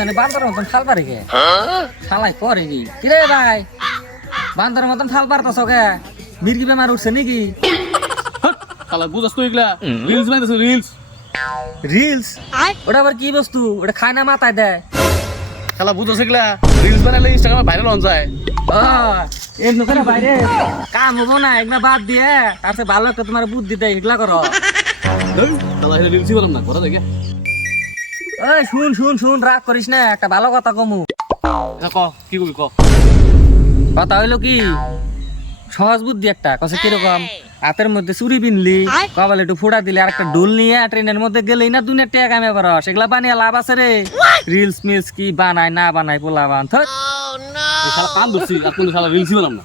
মানে বান্দরের মতন ফাল পারে কে শালাই করে কি কিরে ভাই বান্দরের মতন ফাল পারতাছ কে মির্গি বেমার উঠছে নাকি শালা বুঝাস তো এগুলা রিলস বানাইতেছ রিলস রিলস ওটা আবার কি বস্তু ওটা খায় না মাথায় দেয় শালা বুঝাস এগুলা রিলস বানাইলে ইনস্টাগ্রামে ভাইরাল হন যায় এমনি করে বাইরে কাম হবো না এগুলা বাদ দিয়ে তার চেয়ে ভালো একটা তোমার বুদ্ধি দেয় এগুলা করো শালা এটা রিলসই বানাম না কথা দেখে ওই শুন শুন শুন রাগ করিস না একটা ভালো কথা কমু ক কি কবি ক কথা হইলো কি সহজ বুদ্ধি একটা কসে কিরকম হাতের মধ্যে চুরি বিনলি কপালে একটু ফোড়া দিলে আর একটা ডোল নিয়ে ট্রেনের মধ্যে গেলেই না দুনিয়ার টাকা কামে পারো সেগুলা বানিয়ে লাভ আছে রে রিলস মিলস কি বানায় না বানায় পোলা বান শালা কাম ধরছি আর কোন শালা রিলসই বানাম না